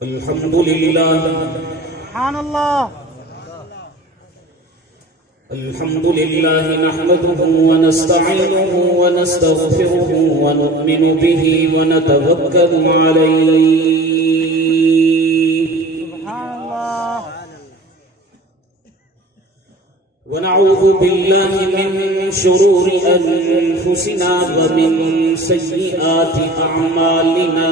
الحمد لله سبحان الله. الحمد لله نحمده ونستعينه ونستغفره ونؤمن به ونتوكل عليه. سبحان الله. ونعوذ بالله من شرور أنفسنا ومن سيئات أعمالنا.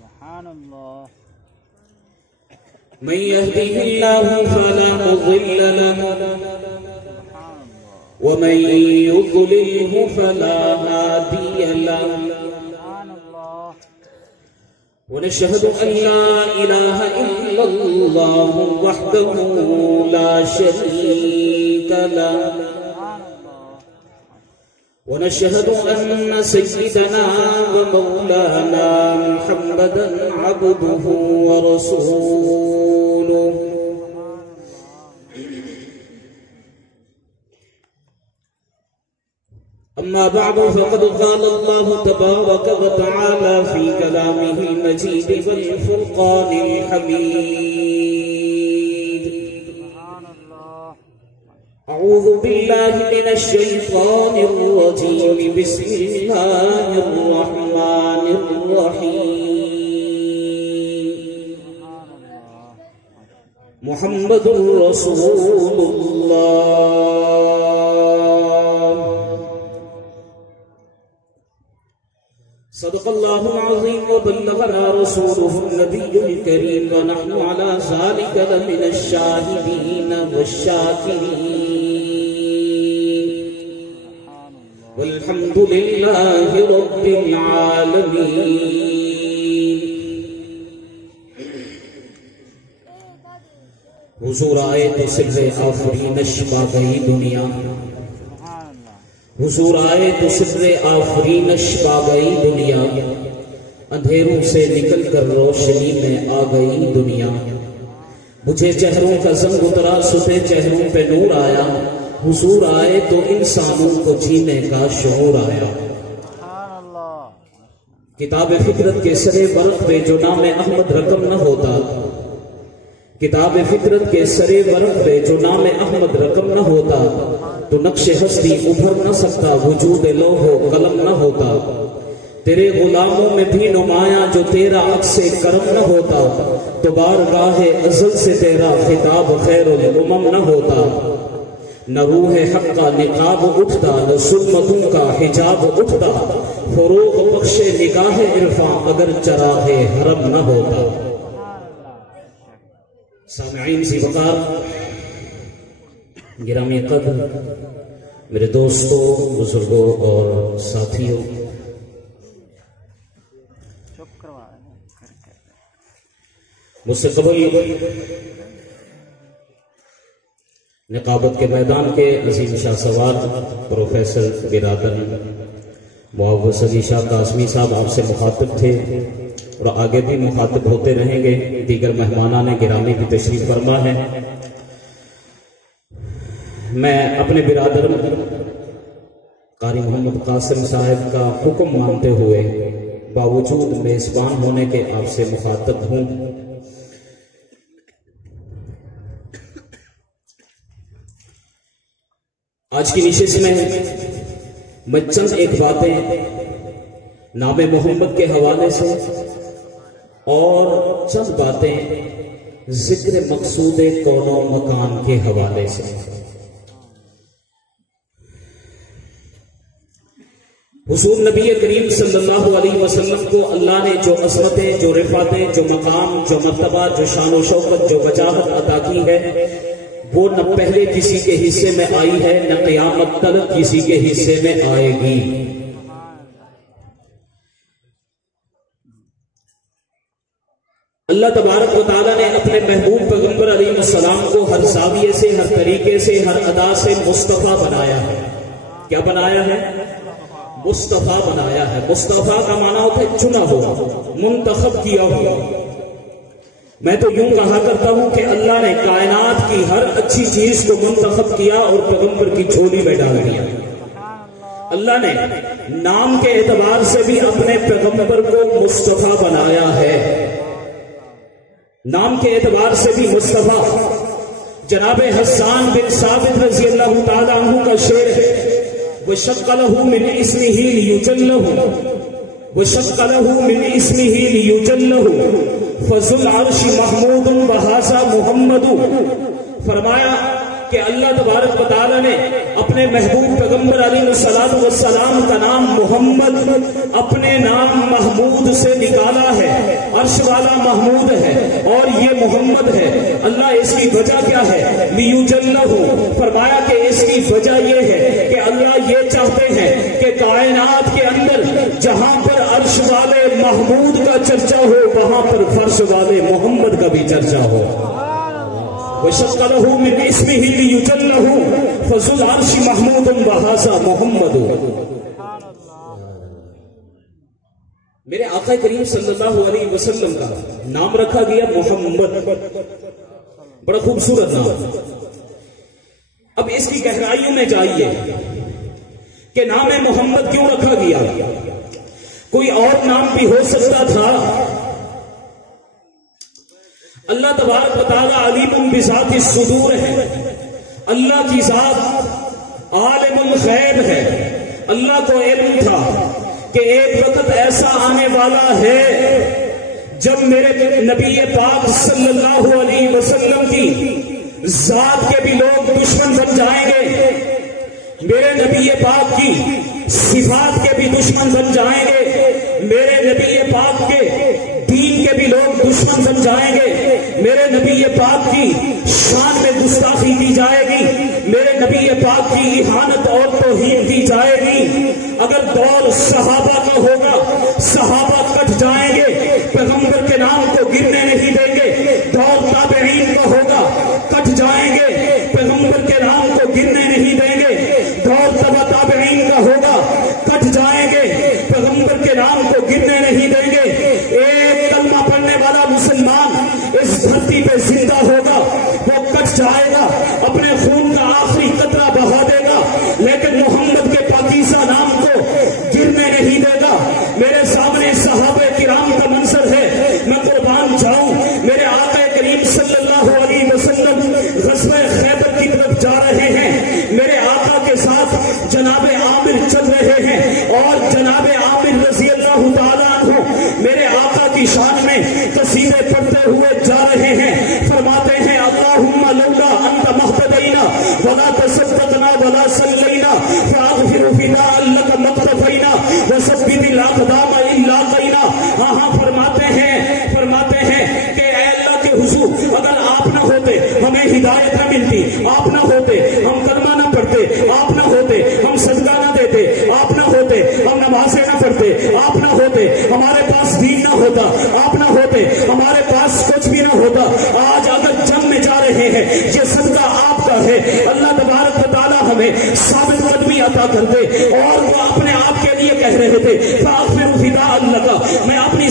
سبحان الله. من يهده الله فلا مضل له ومن يضلله فلا هادي له. ونشهد أن لا إله إلا الله وحده لا شريك له. ونشهد أن سيدنا ومولانا محمدا عبده ورسوله. أما بعد فقد قال الله تبارك وتعالى في كلامه المجيد والفرقان الحميد. أعوذ بالله من الشيطان الرجيم. بسم الله الرحمن الرحيم. محمد رسول الله. صدق الله العظيم وبلغنا رسوله النبي الكريم ونحن على ذلك لمن الشاهدين والشاكرين والحمد لله رب العالمين. حضور آئے تو سر آفرینش پا گئی دنیا. حضور آئے تو سر آفرینش پا گئی دنیا. اندھیروں سے نکل کر روشنی میں آ گئی دنیا. مجھے چہروں کا زنگ اترا ستے چہروں پہ نور آیا. حضور آئے تو انسانوں کو جینے کا شعور آیا. کتاب فطرت کے سرے ورق پہ جو نام احمد رقم نہ ہوتا. کتاب فطرت کے سرے ورق پہ جو نام احمد رقم نہ ہوتا تو نقش ہستی ابھر نہ سکتا. وجود لوح و قلم نہ ہوتا. تیرے غلاموں میں بھی نمایاں جو تیرا عکس کرم نہ ہوتا تو بارگاہ ازل سے تیرا خطاب خیر الامم نہ ہوتا. نہ روح حق کا نقاب اٹھتا نہ ظلمتوں کا حجاب اٹھتا. فروغ بخش نگاہ عرفاں اگر چراغ حرم نہ ہوتا. سامعین سی وقار، گرامی قدر میرے دوستوں، بزرگوں اور ساتھیوں، مستقبل نقابت کے میدان کے عظیم شاہ سوار پروفیسر برادر معاوض علی شاہ قاسمی صاحب آپ سے مخاطب تھے اور آگے بھی مخاطب ہوتے رہیں گے. دیگر مہمانان گرامی بھی تشریف فرما ہے. میں اپنے برادر قاری محمد قاسم صاحب کا حکم مانتے ہوئے باوجود میزبان ہونے کے آپ سے مخاطب ہوں. آج کی نشست میں چند ایک باتیں نام محمد کے حوالے سے اور چند باتیں ذکر مقصود کون و مکان کے حوالے سے. حضور نبی کریم صلی اللہ علیہ وسلم کو اللہ نے جو عظمتیں، جو رفعتیں، جو مقام، جو مرتبہ، جو شان و شوکت، جو وجاہت عطا کی ہے وہ نہ پہلے کسی کے حصے میں آئی ہے نہ قیامت تک کسی کے حصے میں آئے گی. اللہ تبارک و تعالیٰ نے اپنے محبوب پیغمبر علیہ السلام کو ہر زاویے سے، ہر طریقے سے، ہر ادا سے مصطفیٰ بنایا ہے. کیا بنایا ہے؟ مصطفیٰ بنایا ہے. مصطفیٰ کا معنی ہوتا ہے چنا ہوا، منتخب کیا ہوا. میں تو یوں کہا کرتا ہوں کہ اللہ نے کائنات کی ہر اچھی چیز کو منتخب کیا اور پیغمبر کی جھولی میں ڈال دیا. اللہ نے نام کے اعتبار سے بھی اپنے پیغمبر کو مصطفیٰ بنایا ہے. نام کے اعتبار سے بھی مصطفیٰ. جناب حسان بن ثابت رضی اللہ تعالیٰ عنہ کا شعر ہے وَشَقَّ لَهُ مِنْ اسْمِهِ لِيُجَلَّهُ وَشَقَّ لَهُ مِنْ اسْمِهِ لِيُجَلَّهُ فَذُو الْعَرْشِ مَحْمُودٌ وَهَذَا مُحَمَّدٌ. فرمایا کہ اللہ تبارک و تعالیٰ نے اپنے محبوب پیغمبر علیہ الصلوۃ والسلام کا نام محمد اپنے نام محمود سے نکالا ہے. عرش والا محمود ہے اور یہ محمد ہے. اللہ اس کی وجہ کیا ہے؟ لیجلہ. فرمایا کہ اس کی وجہ یہ ہے کہ اللہ یہ چاہتے ہیں کہ کائنات کے اندر جہاں پر عرش والے محمود کا چرچا ہو وہاں پر فرش والے محمد کا بھی چرچا ہو. وَشَقَّ لَهُ مِنْ اسْمِهِ لِيُجَلَّهُ فَذُو الْعَرْشِ مَحْمُودٌ وَهَذَا مُحَمَّدٌ. میرے آقا کریم صلی اللہ علیہ وسلم کا نام رکھا گیا محمد. بڑا خوبصورت نام. اب اس کی گہرائیوں میں جائیے کہ نام محمد کیوں رکھا گیا. کوئی اور نام بھی ہو سکتا تھا. اللہ تبارک و تعالی علیم بذات الصدور ہے. اللہ کی ذات عالم الغیب ہے. اللہ کو علم تھا کہ ایک وقت ایسا آنے والا ہے جب میرے نبی پاک صلی اللہ علیہ وسلم کی ذات کے بھی لوگ دشمن بن جائیں گے. میرے نبی پاک کی صفات کے بھی دشمن بن جائیں گے. میرے نبی پاک کے دین کے بھی لوگ دشمن بن جائیں گے. میرے نبی پاک کی شان میں گستاخی کی جائے گی. میرے نبی پاک کی اہانت اور توہین کی جائے گی. اگر دور صحابہ کا ہوگا صحابہ کٹ جائیں گے, پیغمبر کے نام کو گرنے نہیں دیں گے. دور تابعین کا ہوگا کٹ جائیں گے, پیغمبر کے نام کو گرنے نہیں دیں گے. دور تبع تابعین کا ہوگا کٹ جائیں گے, پیغمبر کے نام کو گرنے نہیں دیں گے. ایک کلمہ پڑھنے والا مسلمان اس دھرتی پہ زندہ ہوگا, وہ کٹ جائے گا, اپنے خون کا آخری قطرہ بہا دے گا, لیکن محمد کے پاکیزہ نام کو گرنے نہیں دے گا. میرے سامنے صحابہ کرام کا منظر ہے, میں قربان جاؤں. میرے آقا کریم صلی اللہ علیہ وسلم غزوہ خیبر کی طرف جا رہے ہیں. میرے آقا کے ساتھ جناب عامر چل رہے ہیں اور جناب عامر رضی اللہ تعالیٰ عنہ میرے آقا کی شان میں قصیدے پڑھتے ہوئے جا رہے ہیں. فرماتے ہیں اللہم لولا انت مہتدینا ولا تصدقنا ولا صلینا فاغفر فداء لک مقتفینا وثبت الاقدام الا قینا. ہاں فرماتے ہیں کہ اے اللہ کے حضور اگر آپ نہ ہوتے ہمیں ہدایت نہ ملتی, آپ نہ ہوتے ہم کلمہ نہ پڑھتے, آپ نہ ہوتے ہم صدقہ نہ دیتے, آپ نہ ہوتے ہم نمازیں نہ پڑھتے, آپ نہ ہوتے ہمارے پاس دین نہ ہوتا, آپ نہ ہوتے ہمارے پاس کچھ بھی نہ ہوتا. آج اگر جنگ میں جا رہے ہیں یہ صدقہ آپ کا ہے. اللہ تبارک و تعالیٰ ہمیں ثابت قدمی عطا کرتے. اور وہ اپنے آپ کے لیے کہہ رہے تھے فاغفر فداء لک, میں اپنی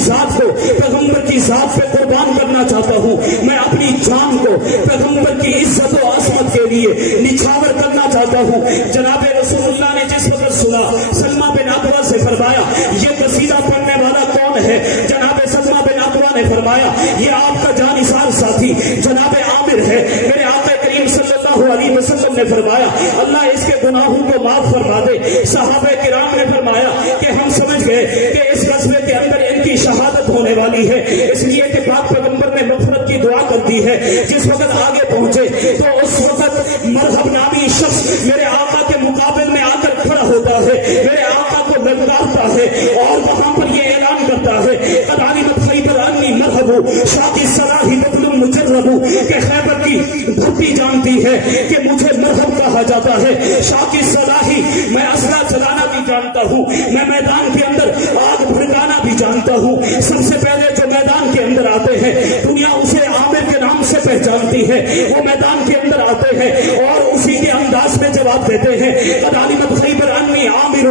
ذات کو پیغمبر کی ذات پہ قربان کرنا چاہتا ہوں. میں اپنی جان کو پیغمبر کی عزت و عظمت کے لیے نچھاور کرنا چاہتا ہوں. جناب رسول اللہ نے جس وقت سنا سلمہ بن اکوع سے فرمایا یہ قصیدہ پڑھنے والا کون ہے؟ جناب سلمہ بن اکوع نے فرمایا یہ آپ کا جانثار ساتھی جناب عامر ہے. میرے آقا کریم صلی اللہ علیہ وسلم نے فرمایا اللہ اس کے گناہوں کو معاف فرما دے. صحابہ کرام نے فرمایا کہ ہم سمجھ گئے کہ اس قصبے کے اندر ان کی شہادت ہونے والی ہے, اس لیے کہ پاک پیغمبر نے مغفرت کی دعا کر دی ہے. جس وقت آگے پہنچے تو اس وقت مرحب نامی شخص میرے آقا کے مقابل میں آ کر کھڑا ہوتا ہے, میرے آقا کو للکارتا ہے اور وہاں پر یہ اعلان کرتا ہے قد علمت خیبر انی مرحب شاقی صلاحی بطل مجرب, کہ خیبر کی دھرتی جانتی ہے کہ مجھے مرحب کہا جاتا ہے. شاقی صلاحی, میں اسلحہ چلانا بھی جانتا ہوں, میں میدان کے اندر آگ بھڑکانا بھی جانتا ہوں. سب سے پہلے جو میدان کے اندر آتے ہیں دنیا اسے عامر کے نام سے پہچانتی ہے. وہ میدان کے اندر آتے ہیں اور اسی کے انداز میں جواب دیتے ہیں قد علمت خیبر انی عامر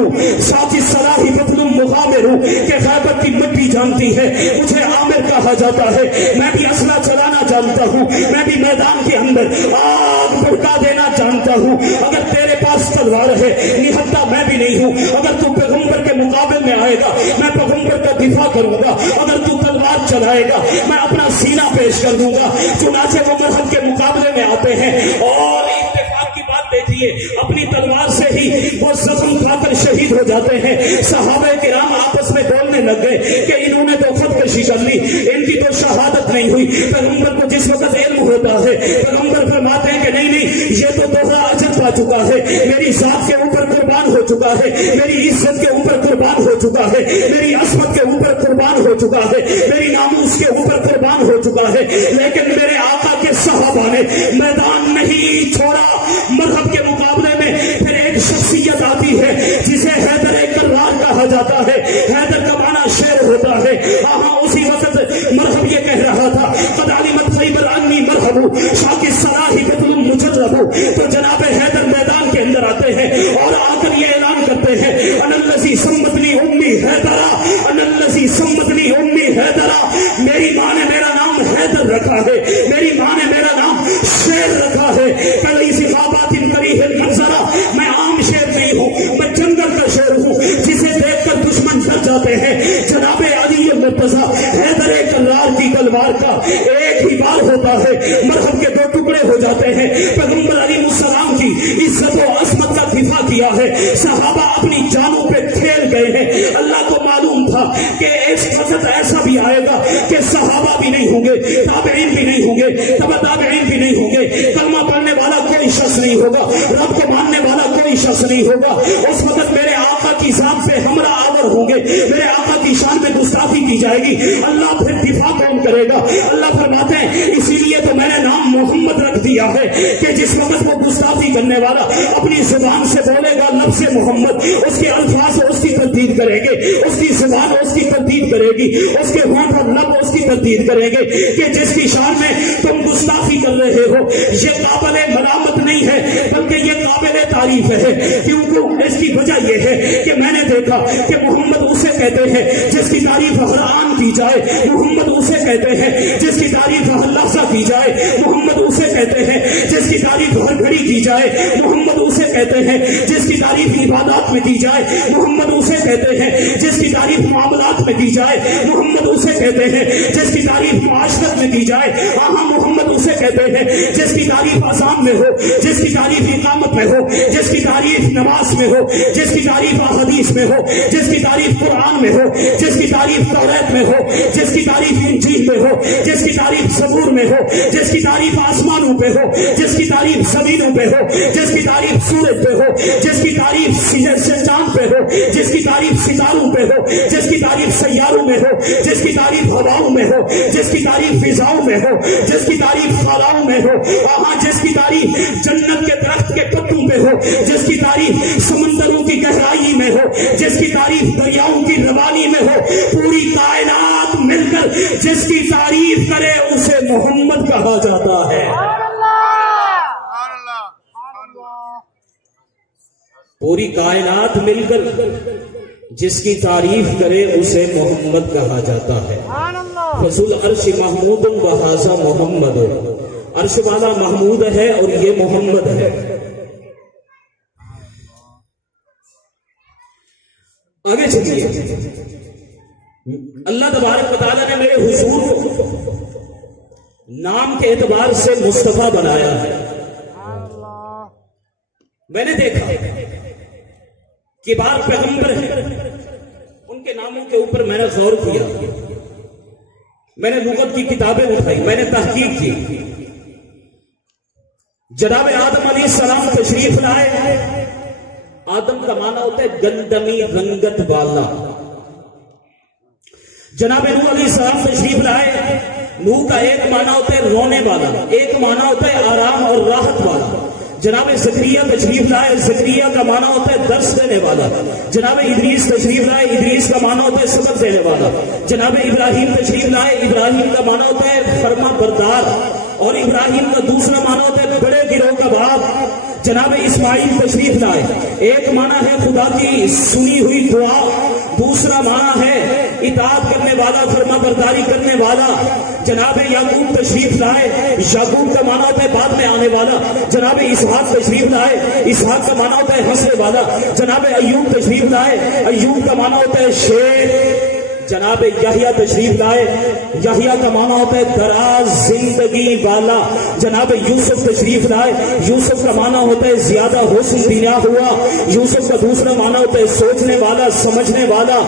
شاقی صلاحی بطل مغامر, کہ خیبر کی مٹی جانتی ہے مجھے عامر کہا جاتا ہے. میں بھی اسلحہ چلانا جانتا ہوں, میں بھی میدان کے اندر آگ بھڑکا دینا جانتا ہوں. اگر تیرے پاس تلوار ہے، نہتا میں بھی نہیں ہوں۔ اگر تو پیغمبر کے مقابلے میں آئے گا میں پیغمبر کا دفاع کروں گا، اگر تو تلوار چلائے گا میں اپنا سینہ پیش کر دوں گا۔ چنانچہ وہ مرحب کے مقابلے میں آتے ہیں اور اتفاق کی بات دیکھیے، اپنی تلوار سے ہی وہ زخم کھا کر شہید ہو جاتے ہیں۔ صحابہ کرام آپس میں بولنے لگ گئے کہ انہوں نے تو خودکشی کر لی، ان کی تو شہادت نہیں ہوئی۔ پیغمبر کو جس وقت علم ہوتا ہے پیغمبر فرماتے ہیں کہ نہیں نہیں، یہ تو دوہرا اجر پا چکا ہے، میری ذات کے اوپر قربان ہو چکا ہے، میری عزت کے اوپر قربان ہو چکا ہے، میری عصمت کے اوپر قربان ہو چکا ہے، میری ناموس کے اوپر قربان ہو چکا ہے۔ لیکن میرے آقا کے صحابہ نے میدان نہیں چھوڑا۔ مرحب کے مقابلے میں پھر ایک شخصیت آتی ہے جسے حیدر کرار کہا جاتا ہے۔ حیدر کا معنی شیر ہوتا ہے۔ ہاں اسی وقت مرحب یہ کہہ رہا تھا قد علمت خیبر انی مرحب شاک الصلاح بدل مجرب۔ تو جناب حیدر میدان کے اندر آتے ہیں اور آ کر یہ اعلان کرتے ہیں انا الذی سمتنی امی حیدرا، انا الذی سمتنی امی حیدرا، میری ماں نے میرا نام حیدر رکھا ہے، میری ماں نے میرا نام شیر رکھا ہے۔ کلیس غابات کریہ المنظرہ، میں عام شیر نہیں ہوں، میں جنگل کا شیر ہوں جسے دیکھ کر دشمن ڈر جاتے ہیں۔ جناب علی مرتضیٰ حیدر کرار کی تلوار کا ایک ہی بار ہوتا ہے، مرحب کے دو ٹکڑے ہو جاتے ہیں۔ پیغمبر علیہ السلام کی عزت و عظمت کا دفاع کیا ہے، صحابہ اپنی جانوں پہ کھیل گئے ہیں۔ اللہ کو معلوم تھا کہ اس وقت ایسا بھی آئے گا کہ صحابہ بھی نہیں ہوں گے، تابعین بھی نہیں ہوں گے، تبع تابعین بھی نہیں ہوں گے، کلمہ پڑھنے والا کوئی شخص نہیں ہوگا، رب کو ماننے والا کوئی شخص نہیں ہوگا۔ اس وقت میرے آقا کی ذات سے ہمراہ آور ہوں گے، میرے آقا کی شان میں گستاخی کی جائے گی، اللہ پھر دفاع کون کرے گا؟ اللہ فرماتے ہیں اسی لیے تو میں نے نام محمد رکھ دیا ہے کہ جس وقت وہ گستاخی کرنے والا اپنی زبان سے بولے گا لفظ محمد، اس کے الفاظ اس کی تردید کریں گے، اس کی زبان اس کی تردید کرے گی، اس کے ہونٹ اور لب اس کی تردید کریں گے کہ جس کی شان میں تم گستاخی کر رہے ہو یہ قابل ملامت نہیں ہے بلکہ یہ قابل تعریف ہے۔ کیونکہ اس کی وجہ یہ ہے کہ میں نے دیکھا کہ محمد اسے کہتے ہیں جس کی تعریف ہر آن کی جائے، محمد اسے کہتے ہیں جس کی تعریف ہر لحظہ کی جائے، محمد اسے کہتے ہیں جس کی تعریف ہر گھڑی کی جائے، محمد اسے کہتے ہیں جس کی تعریف عبادات میں کی جائے، محمد اسے کہتے ہیں جس کی تعریف معاملات میں کی جائے، محمد اسے کہتے ہیں جس کی تعریف معاشرت میں کی جائے، ہاں محمد اسے کہتے ہیں جس کی تعریف اذان میں ہو، جس کی تعریف اقامت میں ہو، جس کی تعریف نماز میں ہو، جس کی تعریف احادیث میں ہو، جس کی تعریف قرآن میں ہو، جس کی تعریف توریت میں ہو، جس کی تعریف انجیل میں ہو، جس کی تعریف زبور میں ہو، جس کی تعریف آسمانوں پہ ہو، جس کی تعریف زمینوں پہ ہو، جس کی تعریف سورج پہ ہو، جس کی تعریف چاند پہ ہو، جس کی تعریف ستاروں پہ ہو، جس کی تعریف سیاروں میں ہو، جس کی تعریف ہواؤں میں ہو، جس کی تعریف فضاؤں میں ہو، جس کی تعریف خلاؤں میں ہو، وہاں جس کی تعریف جنت کے درخت کے پتوں پہ ہو، جس کی تعریف سمندروں کی گہرائی میں ہو، جس کی تعریف دریاؤں کی روانی میں ہو، پوری کائنات مل کر جس کی تعریف کرے اسے محمد کہا جاتا ہے۔ پوری کائنات مل کر جس کی تعریف کرے اسے محمد کہا جاتا ہے۔ فضل عرش محمود و ھذا محمد، عرش والا محمود ہے اور یہ محمد ہے۔ آگے چلیے، اللہ تبارک و تعالیٰ نے میرے حضور کو نام کے اعتبار سے مصطفیٰ بنایا ہے۔ میں نے دیکھا کہ بار پیغمبر ہیں، ان کے ناموں کے اوپر میں نے غور کیا، میں نے لغت کی کتابیں اٹھائی، میں نے تحقیق کی۔ جناب آدم علیہ السلام تشریف لائے، آدم کا معنی ہوتا ہے گندمی رنگت والا۔ جناب نوح علیہ السلام تشریف لائے، نوح کا ایک معنی ہوتا ہے رونے والا، ایک معنی ہوتا ہے آرام اور راحت والا۔ جناب زکریا تشریف لائے، زکریا کا معنی ہوتا ہے درس دینے والا۔ جناب ادریس تشریف لائے، ادریس کا معنی ہوتا ہے سبق دینے والا۔ جناب ابراہیم تشریف لائے، ابراہیم کا معنی ہوتا ہے فرما بردار، اور ابراہیم کا دوسرا معنی ہوتا ہے بڑے گروہ کا باپ۔ جناب اسماعیل تشریف لائے، ایک معنی ہے خدا کی سنی ہوئی دعا، دوسرا معنی ہے اطاعت کرنے والا، فرما برداری کرنے والا جناب یعقوب تشریف لائے. یعقوب کا معنی ہوتا ہے بعد میں آنے والا. جناب اسحاق تشریف لائے. اسحاق کا معنی ہوتا ہے ہنسنے والا. جناب ایوب تشریف لائے. ایوب کا معنی ہوتا ہے شیر. جناب یحییٰ تشریف لائے. یحییٰ کا معنی ہوتا ہے دراز زندگی والا. جناب یوسف تشریف لائے. یوسف کا معنی ہوتا ہے زیادہ حسن بنا ہوا. یوسف کا دوسرا معنی ہوتا ہے سوچنے والا، سمجھنے والا.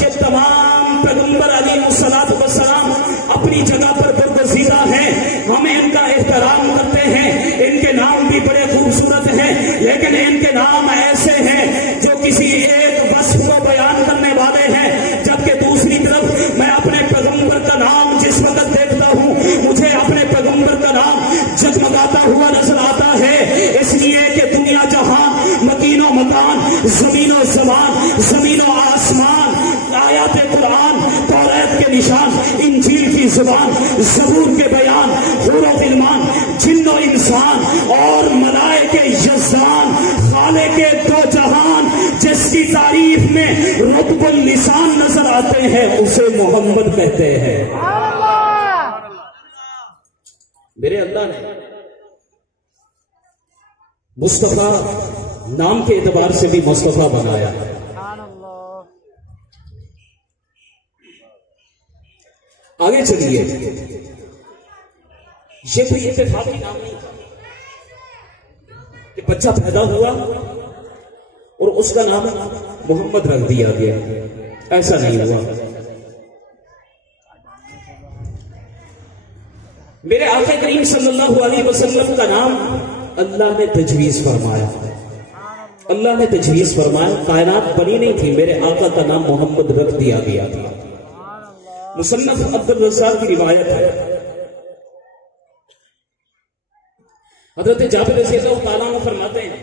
یہ تمام پیغمبر علیہ الصلوۃ والسلام اپنی جگہ پر برگزیدہ ہیں. ہم ان کا احترام کرتے ہیں. ان کے نام بھی بڑے خوبصورت ہیں، لیکن ان کے نام ایسے ہیں جو کسی ایک وصف کو بیان کرنے والے ہیں. جبکہ دوسری طرف میں اپنے پیغمبر کا نام جس وقت دیکھتا ہوں مجھے اپنے پیغمبر کا نام جگمگاتا ہوا نظر آتا ہے. اس لیے کہ دنیا جہان، مکین و مکان، زمین و زمان، زمین و آسمان، آیات قرآن، توریت کے نشان، انجیل کی زبان، زبور کے بیان، حور و غلمان، جن و انسان اور ملائکے یزدان، خالق دو جہان جس کی تعریف میں رطب اللسان نظر آتے ہیں اسے محمد کہتے ہیں. میرے اللہ نے مصطفیٰ نام کے اعتبار سے بھی مصطفیٰ بنایا. آگے چلیے. یہ کوئی اتفاقی نام نہیں تھا کہ بچہ پیدا ہوا اور اس کا نام محمد رکھ دیا گیا. ایسا نہیں ہوا. میرے آقا کریم صلی اللہ علیہ وسلم کا نام اللہ نے تجویز فرمایا. اللہ نے تجویز فرمایا. کائنات بنی نہیں تھی، میرے آقا کا نام محمد رکھ دیا گیا تھا. مصنف عبد الرزاق کی روایت ہے. حضرت جابر رضی اللہ تعالیٰ عنہ فرماتے ہیں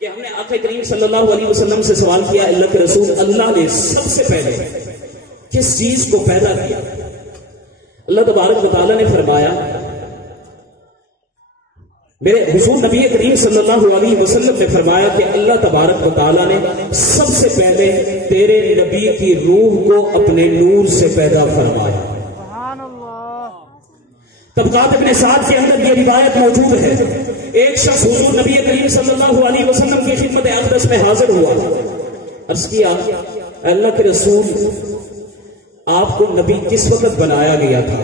کہ ہم نے آقا کریم صلی اللہ علیہ وسلم سے سوال کیا، اللہ کے رسول، اللہ نے سب سے پہلے کس چیز کو پیدا کیا؟ اللہ تبارک و تعالیٰ نے فرمایا، میرے حضور نبی کریم صلی اللہ علیہ وسلم نے فرمایا کہ اللہ تبارک و تعالیٰ نے سب سے پہلے تیرے نبی کی روح کو اپنے نور سے پیدا فرمایا. طبقات ابن سعد کے اندر یہ روایت موجود ہے. ایک شخص حضور نبی کریم صلی اللہ علیہ وسلم کی خدمت اقدس میں حاضر ہوا. عرض کیا، اللہ کے رسول، آپ کو نبی کس وقت بنایا گیا تھا؟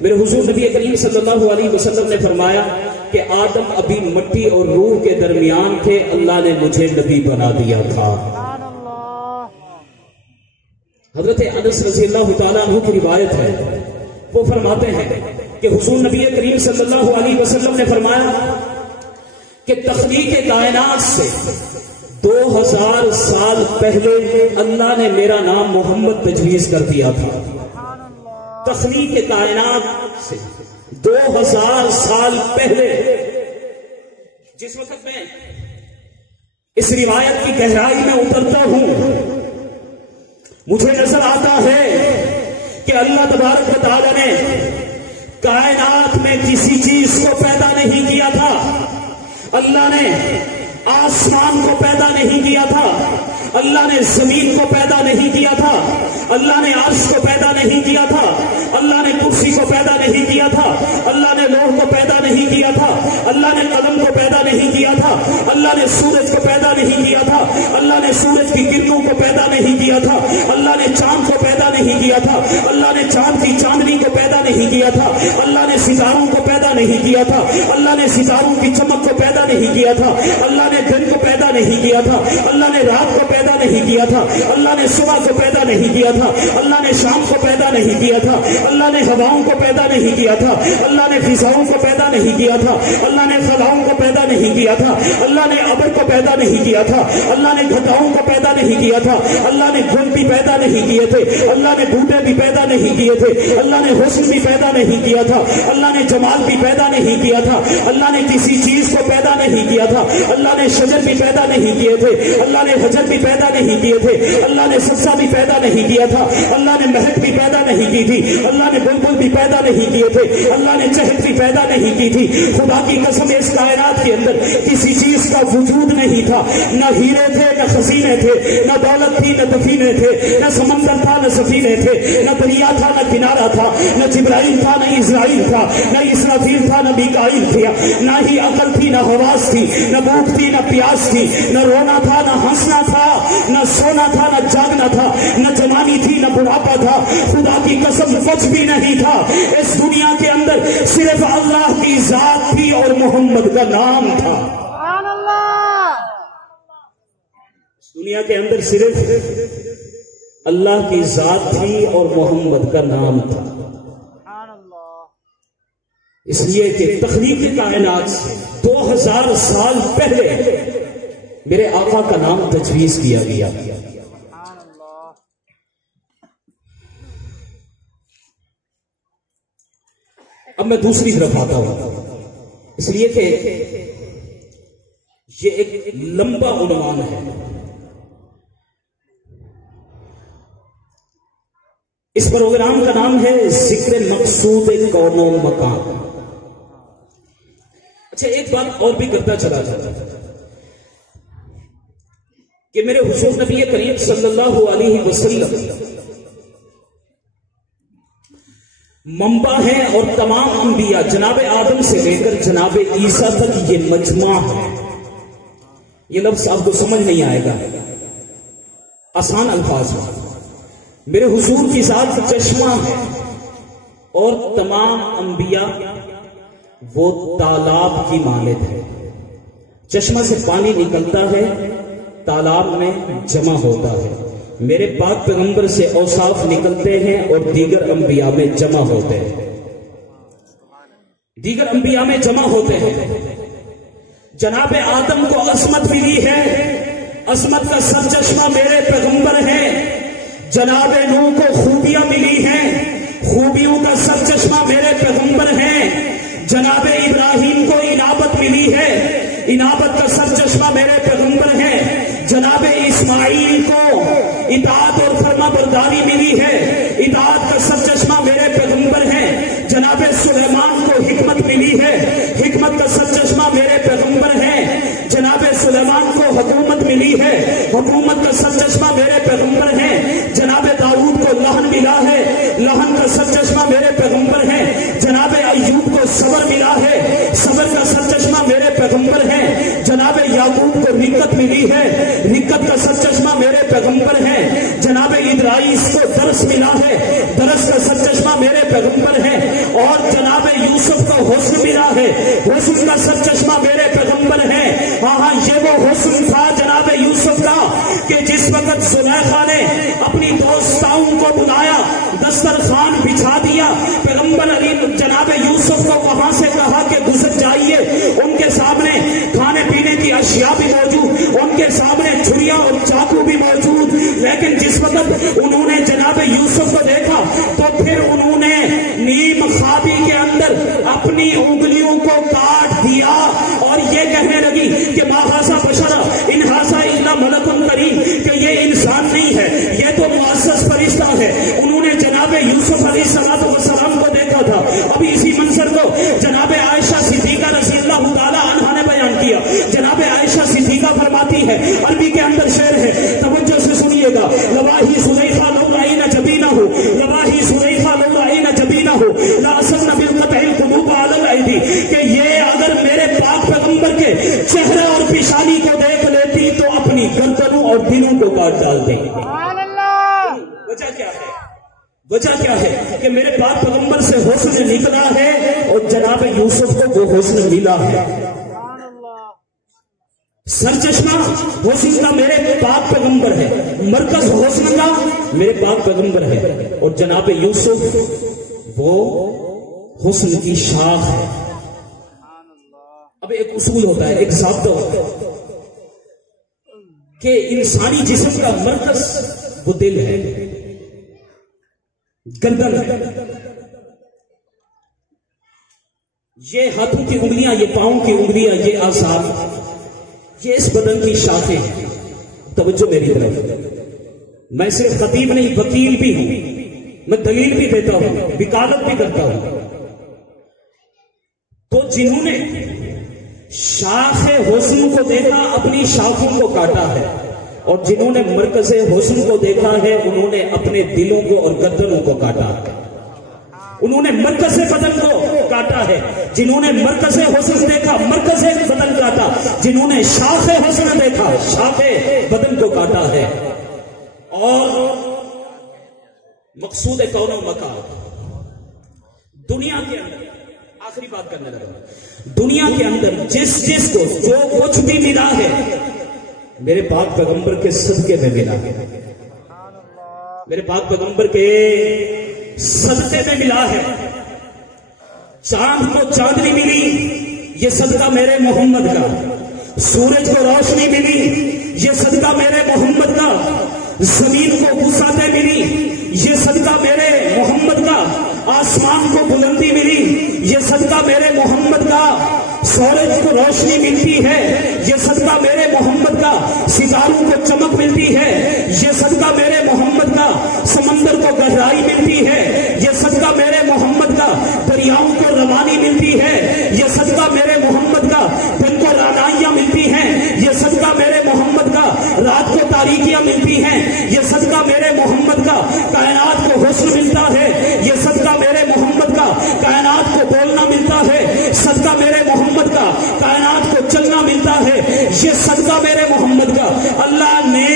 میرے حضور نبی کریم صلی اللہ علیہ وسلم نے فرمایا کہ آدم ابھی مٹی اور روح کے درمیان تھے، اللہ نے مجھے نبی بنا دیا تھا. حضرت انس رضی اللہ تعالیٰ عنہ کی روایت ہے، وہ فرماتے ہیں کہ حضور نبی کریم صلی اللہ علیہ وسلم نے فرمایا کہ تخلیق کائنات سے 2000 سال پہلے اللہ نے میرا نام محمد تجویز کر دیا تھا. تخلیق کائنات سے 2000 سال پہلے. جس وقت میں اس روایت کی گہرائی میں اترتا ہوں مجھے نظر آتا ہے کہ اللہ تبارک و تعالی نے کائنات میں کسی چیز کو پیدا نہیں کیا تھا. اللہ نے آسمان کو پیدا نہیں کیا تھا، اللہ نے زمین کو پیدا نہیں کیا تھا، اللہ نے عرش کو پیدا نہیں کیا تھا، اللہ نے کرسی کو پیدا نہیں کیا تھا، اللہ نے لوح کو پیدا نہیں کیا تھا، اللہ نے قلم کو پیدا نہیں کیا تھا، اللہ نے سورج کو پیدا نہیں کیا تھا، اللہ نے سورج کی کرنوں کو پیدا نہیں کیا تھا، اللہ نے چاند کو پیدا نہیں کیا تھا، اللہ نے چاند کی چاندنی کو پیدا نہیں کیا تھا، اللہ نے ستاروں کو پیدا نہیں کیا تھا، اللہ نے ستاروں کی چمک کو پیدا نہیں کیا تھا، اللہ نے دن کو پیدا نہیں کیا تھا، اللہ نے رات کو پیدا نہیں کیا تھا، اللہ نے صبح کو پیدا نہیں کیا تھا، اللہ نے شام کو پیدا نہیں کیا تھا، اللہ نے ہواؤں کو پیدا نہیں کیا تھا، اللہ نے فضاؤں کو پیدا نہیں کیا تھا، اللہ نے خلاؤں کو پیدا نہیں کیا تھا، اللہ نے ابر کو پیدا نہیں کیا تھا، اللہ نے گھٹاؤں کو پیدا نہیں کیا تھا، اللہ نے گل بھی پیدا نہیں کیے تھے، اللہ نے بوٹے بھی پیدا نہیں کیے تھے، اللہ نے حسن بھی پیدا نہیں کیا تھا، اللہ نے جمال بھی پیدا نہیں کیا تھا، اللہ نے کسی چیز کو پیدا نہیں کیا تھا، اللہ نے شجر بھی پیدا نہیں کیے تھے، اللہ نے حجر بھی پیدا نہیں کیے تھے، اللہ نے سبزہ بھی پیدا نہیں کیا تھا، اللہ نے مہک بھی پیدا نہیں کی تھی، اللہ نے بلبل بھی پیدا نہیں کیے تھے، اللہ نے چہک بھی پیدا نہیں کی تھی۔ خدا کی قسم اس کائنات کے اندر کسی چیز کا وجود نہیں تھا، نہ ہیرے تھے نہ خزینے تھے، نہ دولت تھی نہ دفینے تھے، نہ سمندر تھا نہ سفینے تھے، نہ دریا تھا نہ کنارہ تھا، نہ جبرائیل تھا نہ اسرائیل تھا، نہ اسرافیل تھا نہ میکائیل تھا، نہ ہی عقل تھی نہ حواس تھی، نہ بھوک تھی نہ پیاس تھی، نہ رونا تھا نہ ہنسنا تھا، نہ سونا تھا نہ جاگنا تھا، نہ جوانی تھی نہ بڑھاپا تھا۔ خدا کی قسم کچھ بھی نہیں تھا اس دنیا کے اندر، صرف اللہ کی ذات تھی اور محمد کا نام تھا۔ سبحان اللہ۔ اس دنیا کے اندر صرف اللہ کی ذات تھی اور محمد کا نام تھا۔ سبحان اللہ۔ اس لیے کہ تخلیق کائنات سے 2000 سال پہلے میرے آقا کا نام تجویز کیا گیا۔ سبحان اللہ۔ اب میں دوسری طرف آتا ہوں، اس لیے کہ یہ ایک لمبا عنوان ہے۔ اس پروگرام کا نام ہے ذکر مقصود کون و مکان۔ اچھا ایک بات اور بھی کرتا چلا جاتا کہ میرے حضور نبی کریم صلی اللہ علیہ وسلم منبع ہے، اور تمام انبیاء جناب آدم سے لے کر جناب عیسیٰ تک یہ مجمع ہے۔ یہ لفظ آپ کو سمجھ نہیں آئے گا، آسان الفاظ ہیں۔ میرے حضور کی ذات چشمہ ہے، اور تمام انبیاء وہ تالاب کی مانند ہے۔ چشمہ سے پانی نکلتا ہے، تالاب میں جمع ہوتا ہے۔ میرے پاک پیغمبر سے اوصاف نکلتے ہیں اور دیگر انبیاء میں جمع ہوتے ہیں، دیگر انبیاء میں جمع ہوتے ہیں۔ جناب آدم کو عصمت ملی ہے، عصمت کا سرچشمہ میرے پیغمبر ہیں۔ جناب نوح کو خوبیاں ملی ہیں، خوبیوں کا سرچشمہ میرے پیغمبر ہیں۔ جناب ابراہیم کو انابت ملی ہے، انابت کا سرچشمہ میرے پیغمبر ہیں۔ جناب اسماعیل کو اطاعت اور فرما برداری ملی ہے، اطاعت کا سرچشمہ میرے پیغمبر ہیں۔ جناب سلیمان کو حکمت ملی ہے، حکمت کا سرچشمہ میرے پیغمبر ہیں۔ جناب سلیمان کو حکومت ملی ہے، حکومت کا سرچشمہ میرے پیغمبر ہیں۔ جناب داؤد کو لہن ملا ہے، لہن کا سرچشمہ میرے پیغمبر ہیں۔ جناب ایوب کو صبر ملا ہے، صبر کا سرچشمہ میرے پیغمبر ہیں۔ جناب یعقوب کو رکت ملی ہے، رکت کا سرچشمہ میرے پیغمبر ہیں۔ جناب ادریس کو درس ملا ہے، درس کا سرچشمہ میرے پیغمبر ہیں۔ اور جناب یوسف کو حسن ملا ہے، حسن کا سرچشمہ میرے پیغمبر ہیں۔ ہاں یہ وہ حسن تھا جناب یوسف کا کہ جس وقت زلیخا نے اپنی دوستاؤں کو بلایا، دسترخوان بچھا دیا، پیغمبر علی جناب یوسف کو وہاں سے کہا کہ گزر جائیے۔ ان کے سامنے کھانے پینے کی اشیاء بھی موجود، ان کے سامنے چھریاں اور چاقو بھی موجود، لیکن جس وقت انہوں نے جناب یوسف کو دیکھا تو پھر انہوں نے نیم خوابی کے اندر اپنی انگلیوں کو کاٹ دیا اور یہ کہنے لگی کہ ما ھذا بشرا ان ھذا الا ملک کریم، کہ یہ انسان نہیں ہے، یہ تو معزز فرشتہ ہے۔ انہوں نے جناب یوسف علیہ السلام کو دیکھا تھا۔ ابھی اسی منظر کو جناب عائشہ صدیقہ رضی اللہ تعالی عنہا نے بیان کیا۔ جناب عائشہ صدیقہ فرماتی ہے، عربی کے اندر شعر ہے، توجہ سے سنیے گا، لواہی زلیخا لولائی نہ جبینہ ہو، لواہی زلیخا لولائی نہ جبینہ ہو، لا اصل نبی القطع القلوب علی الایدی، کہ یہ اگر میرے پاک پیغمبر کے چہرے اور پیشانی کو دیکھ لیتی تو اپنی گردنوں اور دلوں کو کاٹ ڈالتے۔ سبحان اللہ۔ وجہ کیا ہے؟ وجہ کیا ہے کہ میرے پاک پیغمبر سے حسن نکلا ہے اور جناب یوسف کو وہ حسن ملا ہے۔ سبحان اللہ۔ سرچشمہ حسن کا میرے پاک پیغمبر ہے، مرکز حسن کا میرے پاک پیغمبر ہے، اور جناب یوسف وہ حسن کی شاخ ہے۔ اب ایک اصول ہوتا ہے، ایک ضابطہ ہوتا ہے کہ انسانی جسم کا مرکز وہ دل ہے، گردن ہے۔ یہ ہاتھوں کی انگلیاں، یہ پاؤں کی انگلیاں، یہ اعصاب، یہ اس بدن کی شاخیں ہیں۔ توجہ میری طرف، میں صرف خطیب نہیں وکیل بھی ہوں، میں دلیل بھی دیتا ہوں، وکالت بھی کرتا ہوں۔ تو جنہوں نے شاخ حسن کو دیکھا اپنی شاخوں کو کاٹا ہے، اور جنہوں نے مرکز حسن کو دیکھا ہے انہوں نے اپنے دلوں کو اور گردنوں کو کاٹا ہے۔ انہوں نے مرکز بدن کو کاٹا ہے، جنہوں نے مرکز حسن دیکھا مرکز بدن کاٹا، جنہوں نے شاخ حسن دیکھا شاخ بدن کو کاٹا ہے۔ اور مقصود کون و مکان دنیا کے اندر، آخری بات کرنے لگا، دنیا کے اندر جس کو جو کچھ بھی ملا ہے میرے پاک پیغمبر کے صدقے میں ملا ہے، میرے پاک پیغمبر کے صدقے میں ملا ہے۔ چاند کو چاندنی ملی، یہ صدقہ میرے محمد کا، سورج کو روشنی ملی، یہ صدقہ میرے محمد کا، زمین کو وسعتیں ملی، یہ صدقہ میرے محمد کا، آسمان کو بلندی ملی، یہ صدقہ میرے محمد کا، سورج کو روشنی ملتی ہے، یہ صدقہ میرے محمد کا، ستاروں کو چمک ملتی ہے، یہ صدقہ میرے محمد کا، سمندر کو گہرائی ملتی ہے، یہ صدقہ میرے محمد کا، دریاؤں کو روانی ملتی ہے، یہ صدقہ میرے محمد کا، دن کو رانائیاں ملتی ہیں، یہ صدقہ میرے محمد کا، رات کو تاریکیاں ملتی ہیں، یہ صدقہ میرے محمد کا، کائنات کو حسن ملتا ہے، یہ صدقہ میرے محمد کا، کائنات کو بولنا ملتا ہے، صدقہ میرے محمد کا، کائنات کو چلنا ملتا ہے، یہ صدقہ میرے محمد کا۔ اللہ نے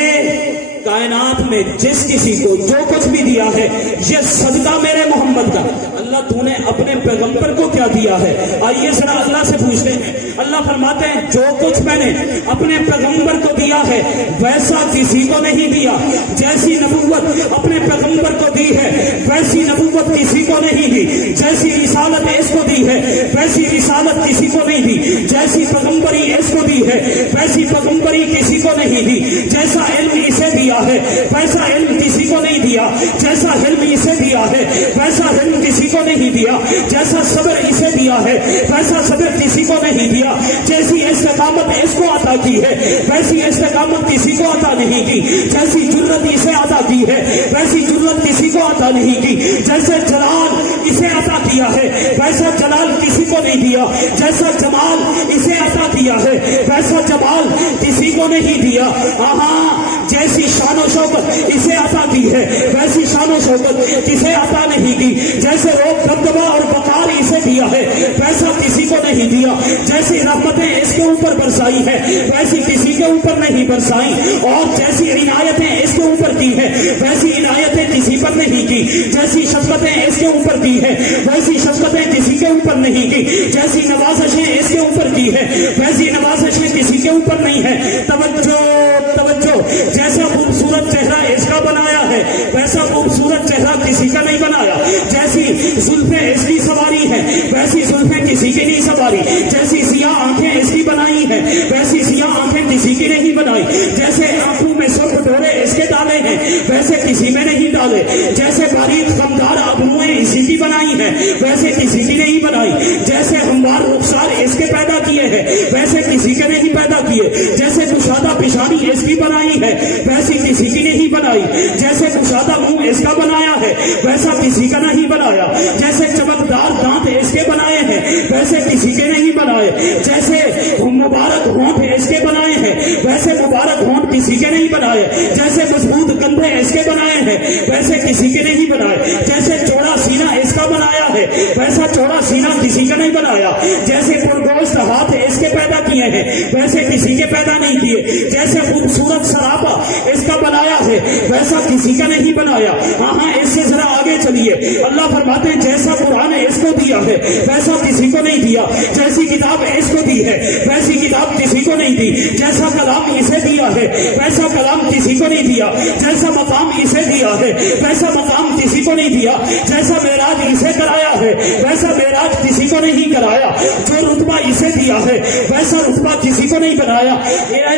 کائنات میں جس کسی کو جو کچھ بھی دیا ہے یہ صدقہ میرے محمد کا۔ اللہ تو نے اپنے پیغمبر کو کیا دیا ہے؟ آئیے ذرا اللہ سے پوچھتے ہیں۔ اللہ فرماتے ہیں جو کچھ میں نے اپنے پیغمبر کو دیا ہے ویسا کسی کو نہیں دیا، جیسی نبوت اپنے پیغمبر کو دی ہے ویسی نبوت کسی کو نہیں دی، جیسی رسالت اس کو دی ہے ویسی رسالت کسی کو نہیں دی، جیسی پیغمبری اس کو دی ہے ویسی پیغمبری کسی کو نہیں دی، جیسا علم اسے دیا ہے ویسا علم کسی کو نہیں دیا، جیسا علم اسے دیا ہے ویسا علم کسی کو نہیں دیا، جیسا صبر اسے دیا ہے ویسا صبر کسی کو نہیں دیا، جیسی استقامت اس کو عطا کی ہے ویسی استقامت کسی کو عطا نہیں کی، جیسی جرت اسے عطا کی ہے ویسی جرت کسی کو عطا نہیں کی، جیسے جلال اسے عطا کیا ہے ویسا جلال کسی کو نہیں دیا، جیسا جمال اسے عطا کیا ہے ویسا جمال کسی کو نہیں دیا۔ جیسی شان و شوکت اسے عطا کی ہے ویسی شان و شوکت کسے عطا نہیں کی، جیسے روب دبدبہ اور وقار اسے دیا ہے ویسا کسی کو نہیں دیا، جیسی رحمتیں اس کے اوپر برسائی ہے ویسی کسی کے اوپر نہیں برسائی، اور جیسی عنایتیں اس کے اوپر کی ہے ویسی عنایتیں کسی پر نہیں کی، جیسی شفقتیں اس کے اوپر کی ہے ویسی شفقتیں کسی کے اوپر نہیں کی، جیسی نوازشیں اس کے اوپر کی ہے ویسی نوازشیں کسی کے اوپر نہیں ہے۔ توجہ توجہ، جیسا خوبصورت چہرہ اس کا بنایا ہے ویسا خوبصورت چہرہ کسی کا نہیں بنایا، جیسی زلفیں اس کی سواری ہے ویسی زلفیں کسی کی نہیں سواری، جیسی سیاہ آنکھیں اس کی بنائی ہیں ویسی سیاہ آنکھیں کسی کی نہیں بنائی، جیسے آنکھوں میں سرخ ڈورے اس کے ڈالے ہیں ویسے کسی میں نہیں ڈالے، جیسے باریک خمدار ابروئیں اسی کی بنائی ہیں ویسے کسی کی نہیں بنائی، جیسے ہموار رخسار اس کے پیدا کیے ہیں ویسے کسی کے نہیں پیدا کیے، جیسے کشادہ پیشانی اس کی بنائی ہے ویسی کسی کی نہیں بنائی، جیسے کشادہ منہ اس کا بنایا ہے ویسا کسی کا نہیں بنایا، جیسے چمکدار دانت اس کے بنائے ہیں ویسے کسی کے نہیں بنائے، جیسے مبارک ہونٹ اس کے بنائے ہیں ویسے مبارک ہونٹ کسی کے نہیں بنائے، جیسے مضبوط کندھے اس کے بنائے ہیں ویسے کسی کے نہیں بنائے، جیسے چوڑا سینہ اس کا بنایا ہے ویسا چوڑا سینہ کسی کا نہیں بنایا، جیسے پرگوشت ہاتھ اس کے پیدا کیے ہیں ویسے کسی کے پیدا نہیں کیے، جیسے خوبصورت سراپا اس کا بنایا ہے ویسا کسی کا نہیں بنایا۔ اس سے ذرا آگے چلیے، اللہ فرماتے ہیں جیسا قرآن اس کو دیا ہے ویسا کسی کو نہیں دیا، جیسی کتاب اس کو دی ہے ویسی کتاب کسی کو نہیں دی، جیسا کلام اسے دیا ہے ویسا کلام کسی کو نہیں دیا، جیسا مقام اسے دیا ہے ویسا مقام کسی کو نہیں دیا، جیسا معراج اسے کرایا ہے ویسا معراج کسی کو نہیں کرایا، جو رتبہ اسے دیا ہے ویسا رتبہ کسی کو نہیں بنایا،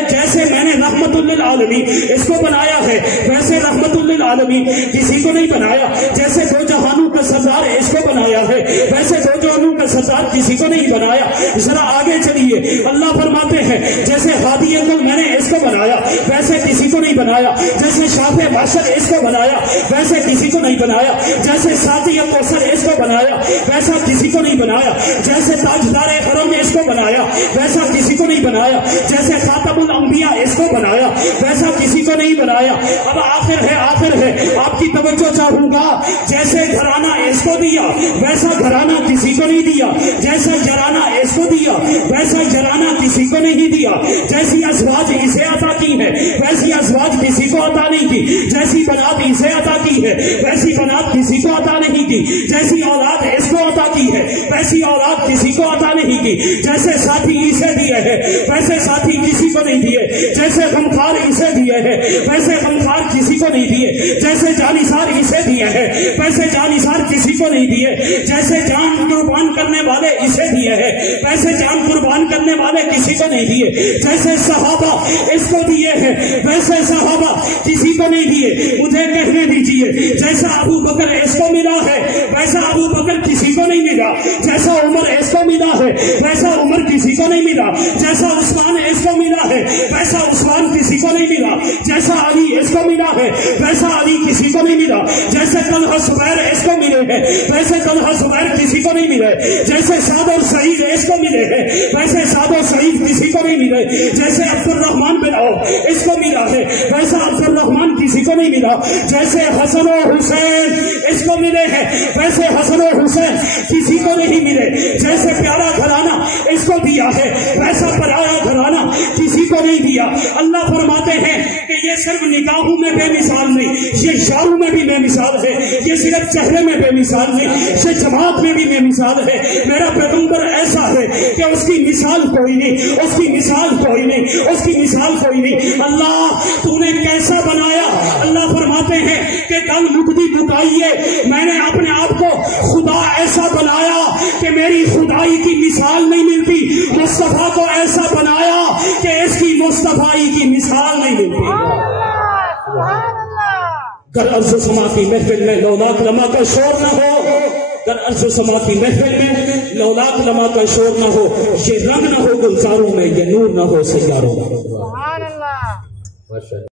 جیسے میں نے رحمت للعالمین اس کو بنایا ہے ویسے رحمت للعالمین کسی کو نہیں بنایا، جیسے دو جہانوں کا سردار اس کو بنایا ہے ویسے دو جہانوں کا سردار کسی کو نہیں بنایا۔ ذرا آگے چلیے، اللہ فرماتے ہیں جیسے ہادی کو میں نے اس کو بنایا ویسے کسی کو نہیں بنایا، جیسے شاف باشر اس کو بنایا ویسے کسی کو نہیں بنایا، جیسے ساتھی کوثر اس کو بنایا ویسا کسی کو نہیں بنایا، جیسے تاجدار حرم اس کو بنایا ویسا کسی کو نہیں بنایا، جیسے خاتم الانبیاء اس کو بنایا ویسا کسی کو نہیں بنایا۔ اب آخر ہے آپ کی توجہ چاہوں گا، جیسے گھرانہ اس کو دیا ویسا گھرانہ کسی کو نہیں دیا، جیسا جرانہ اس کو دیا ویسا جرانہ کسی کو نہیں دیا، جیسی ازواج اسے عطا کی ہے ویسی ازواج کسی کو عطا نہیں کی، جیسی بنات اسے عطا کی ہے ویسی بنات کسی کو عطا نہیں کی، جیسی اولاد اس کو عطا کی ہے ویسی اولاد کسی کو عطا نہیں کی، جیسے ساتھی اسے دیے ہیں ویسے ساتھی کسی کو نہیں دیے، جیسے غمخوار اسے دیے ہیں ویسے غمخوار کسی کو نہیں دیے، جیسے جانثار اسے دیے ہیں ویسے جانثار کسی کو نہیں دیے، جیسے جان قربان کرنے والے اسے دیے ہیں ویسے جان قربان کرنے والے کسی کو نہیں دیے، جیسے صحابہ اس کو دیے ہیں ویسے صحابہ کسی کو نہیں دیے۔ مجھے کہنے دیجیے، جیسا ابو بکر اس کو ملا ہے ویسا ابو بکر کسی کو نہیں ملا، جیسا عمر اس کو ملا ہے ویسا عمر کسی کو نہیں ملا، جیسا عثمان اس کو ملا ہے ویسا عثمان کسی کو نہیں ملا، جیسا علی اس کو ملا ہے ویسا علی کسی کو نہیں ملا، جیسے طلحہ زبیر اس کو ملے ہیں ویسے طلحہ زبیر کسی کو نہیں ملے، جیسے سعد اور سعید اس کو ملے ہیں ویسے سعد اور سعید کسی کو نہیں ملے، جیسے عبد الرحمن بن عوف اس کو ملا ہے ویسا عبد الرحمن کسی کو نہیں ملا، جیسے حسن و حسین اس کو ملے ہیں ویسے حسن و حسین کسی کو نہیں ملے، جیسے پیارا گھرانہ اس کو دیا ہے ویسا پرایا گھرانہ کسی کو نہیں دیا۔ اللہ فرماتے ہیں کہ یہ صرف نکاحوں میں بے مثال نہیں، یہ شاروں میں بھی بے مثال ہے، یہ صرف چہرے میں بے مثال نہیں، یہ جماعت میں بھی بے مثال ہے۔ میرا پیغمبر ایسا ہے کہ اس کی مثال کوئی نہیں، اس کی مثال کوئی نہیں، اس کی مثال کوئی نہیں۔ اللہ تو نے کیسا بنایا؟ اللہ فرماتے ہیں کہ کل مقدی بتائیے، میں نے اپنے آپ کو خدا ایسا بنایا کہ میری خدائی کی مثال نہیں ملتی، مصطفیٰ کو ایسا بنایا کہ اس کی مصطفیٰ کی مثال نہیں ملتی۔ سبحان اللہ۔ گر عرض و سما کی محفل میں لولاک لما کا شور نہ ہو، گر عرض و سما کی محفل میں لولاک لما کا شور نہ ہو، یہ رنگ نہ ہو گلزاروں میں، یہ نور نہ ہو سیاروں میں۔ سبحان اللہ۔